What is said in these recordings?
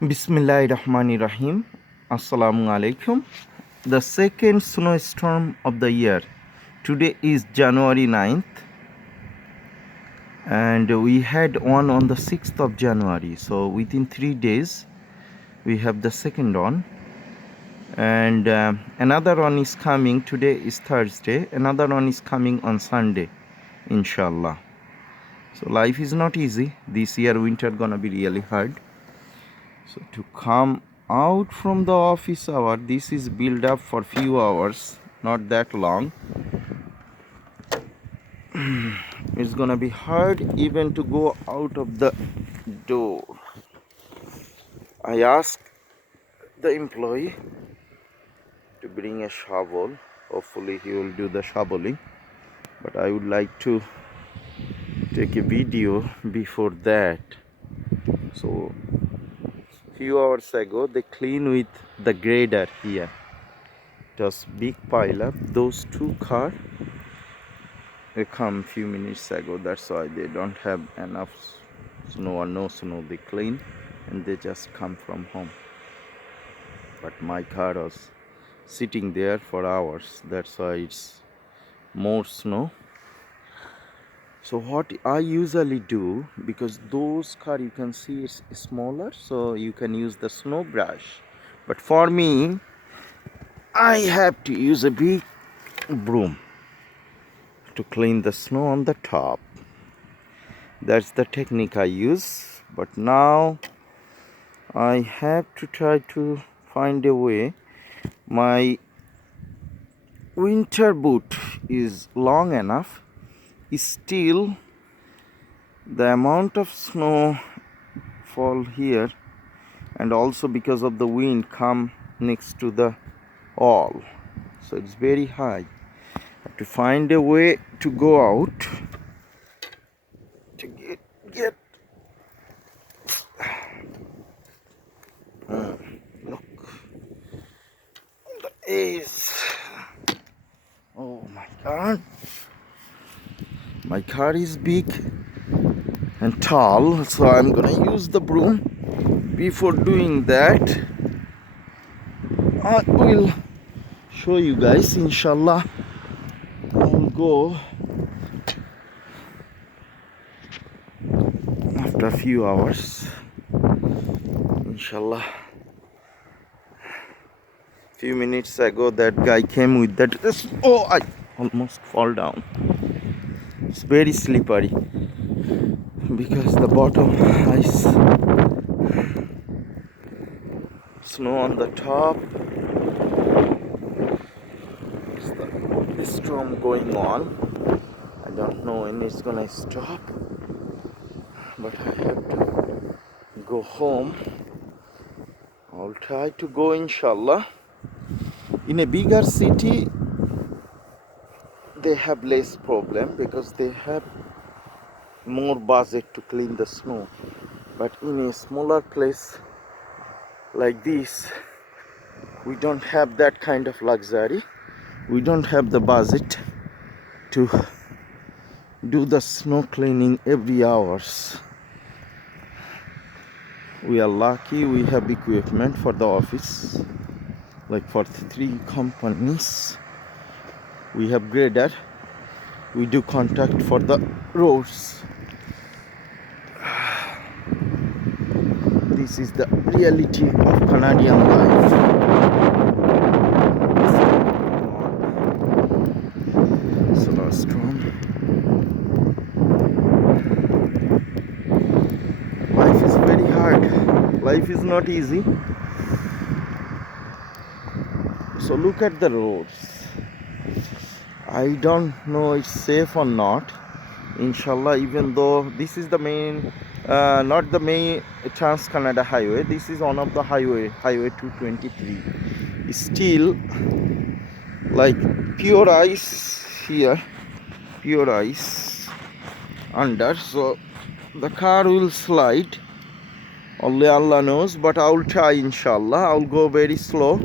Bismillahirrahmanirrahim. Assalamu alaikum. The second snowstorm of the year. Today is January 9th and we had one on the 6th of January. So within 3 days we have the second one, and another one is coming. Today is Thursday. Another one is coming on Sunday, inshallah. So life is not easy. This year winter gonna be really hard. So to come out from the office hour, this is built up for few hours, not that long. It's gonna be hard even to go out of the door. I asked the employee to bring a shovel. Hopefully he will do the shoveling, but I would like to take a video before that. So few hours ago they clean with the grader here. It was big pile up. Those two cars they come few minutes ago. That's why they don't have enough snow or no snow. They clean and they just come from home. But my car was sitting there for hours. That's why it's more snow. So what I usually do, because those car you can see it's smaller, so you can use the snow brush. But for me, I have to use a big broom to clean the snow on the top. That's the technique I use. But now I have to try to find a way. My winter boot is long enough. Still the amount of snow fall here, and also because of the wind come next to the wall, so it's very high. I have to find a way to go out to get look, the ace. Oh my god, my car is big and tall, so I'm gonna use the broom. Before doing that, I will show you guys, inshallah. I will go after a few hours, inshallah. Few minutes ago that guy came with that. Oh, I almost fall down. It's very slippery because the bottom ice, snow on the top. It's the storm going on. I don't know when it's gonna stop, but I have to go home. I'll try to go, inshallah. In a bigger city they have less problem because they have more budget to clean the snow, but in a smaller place like this we don't have that kind of luxury. We don't have the budget to do the snow cleaning every hours. We are lucky we have equipment for the office, like for 3 companies. We have grader, we do contact for the roads. This is the reality of Canadian life. Snowstorm. Life is very hard. Life is not easy. So look at the roads. I don't know it's safe or not, inshallah, even though this is the main, not the main Trans-Canada highway. This is one of the highway 223. Still, like pure ice here, pure ice under, so the car will slide. Only Allah knows, but I'll try, inshallah. I'll go very slow.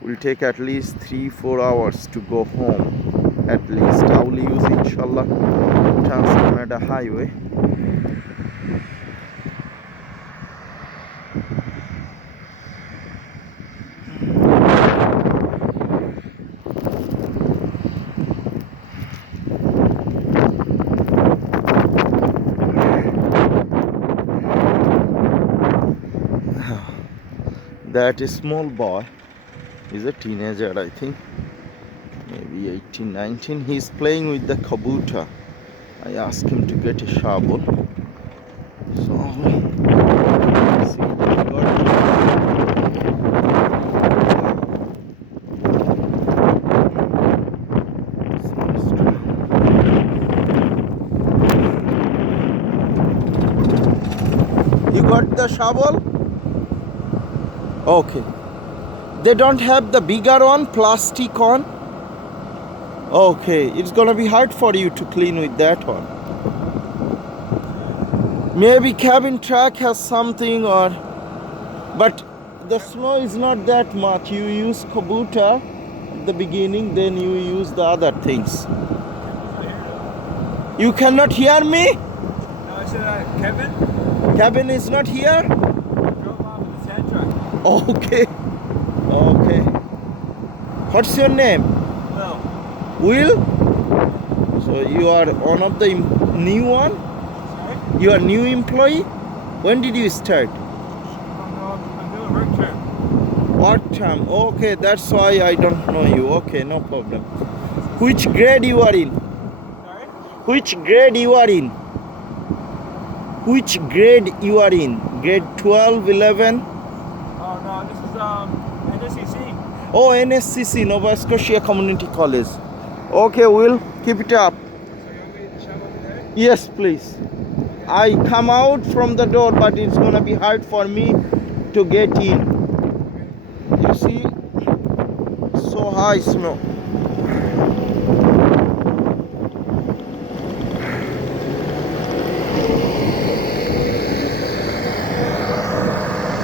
Will take at least 3-4 hours to go home. At least I will use, inshallah, Trans-Canada highway. That small boy is a teenager, I think, maybe 18, 19. He's playing with the kabuta. I asked him to get a shovel. So, see, he got You got the shovel? Okay. They don't have the bigger one, plastic one? Okay, it's gonna be hard for you to clean with that one. Maybe cabin track has something or... But the snow is not that much. You use kabuta at the beginning, then you use the other things. You cannot hear me? No, I said Kevin? Cabin is not here? Drove off with the sand truck. Okay. Okay. What's your name? Will. Will? So you are one of the new one? Sorry? You are new employee? When did you start? I'm doing work term. What time? Okay, that's why I don't know you. Okay, no problem. Which grade you are in? Sorry? Which grade you are in? Which grade you are in? Grade 12, 11? Oh no, this is NSCC. Oh, NSCC, Nova Scotia Community College. Okay, Will, keep it up. So you want me to shovel today? Yes, please. I come out from the door, but it's gonna be hard for me to get in. You see, so high snow.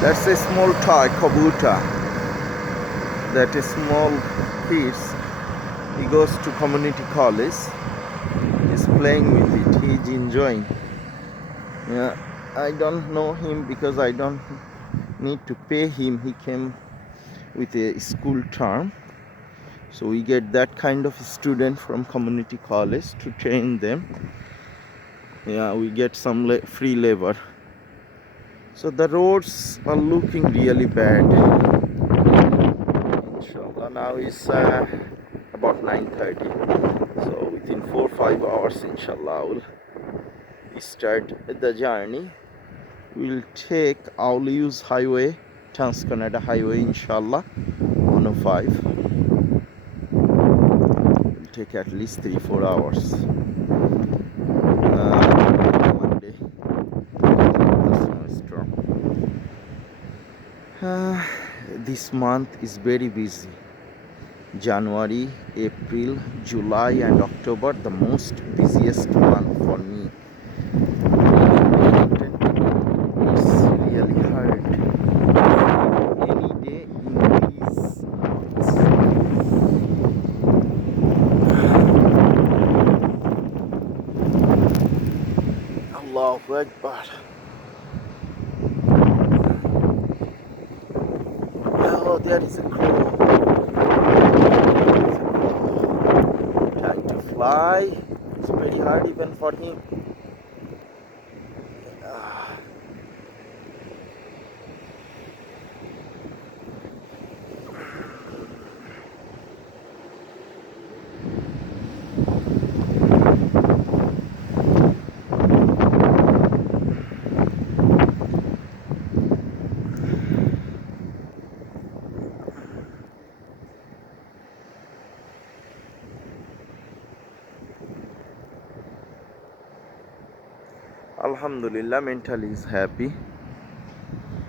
That's a small toy, kabuta. That is small kids. He goes to community college. He's playing with it. He's enjoying. Yeah, I don't know him because I don't need to pay him. He came with a school term. So we get that kind of student from community college to train them. Yeah, we get some free labor. So the roads are looking really bad. Inshallah, now it's about 9:30. So within 4-5 hours, inshallah, we'll start the journey. I'll use highway, Trans-Canada Highway, inshallah, 105. It'll take at least 3-4 hours. Monday, snowstorm. This month is very busy. January, April, July and October, the most busiest month for me. It's really hard. Any day increase. Allahu Akbar. Oh, there is a crow. Trying to fly. It's very hard even for him. Alhamdulillah, mentally is happy.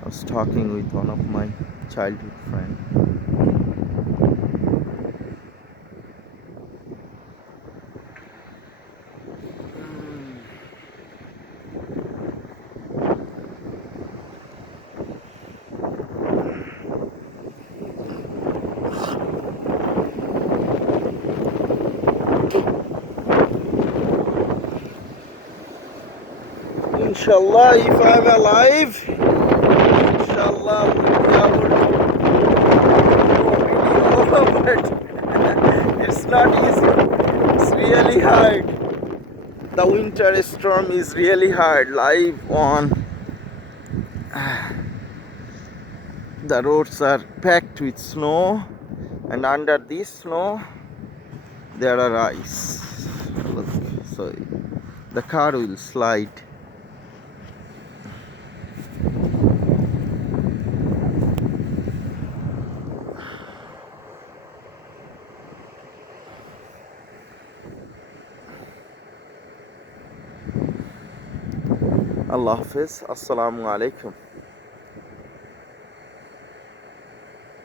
I was talking with one of my childhood friends. Inshallah, if I'm alive, inshallah, we'll be able to do a video, but it's not easy. It's really hard. The winter storm is really hard. Live on The roads are packed with snow, and under this snow there are ice. Look, so the car will slide. Allah Hafiz. Assalamu alaikum.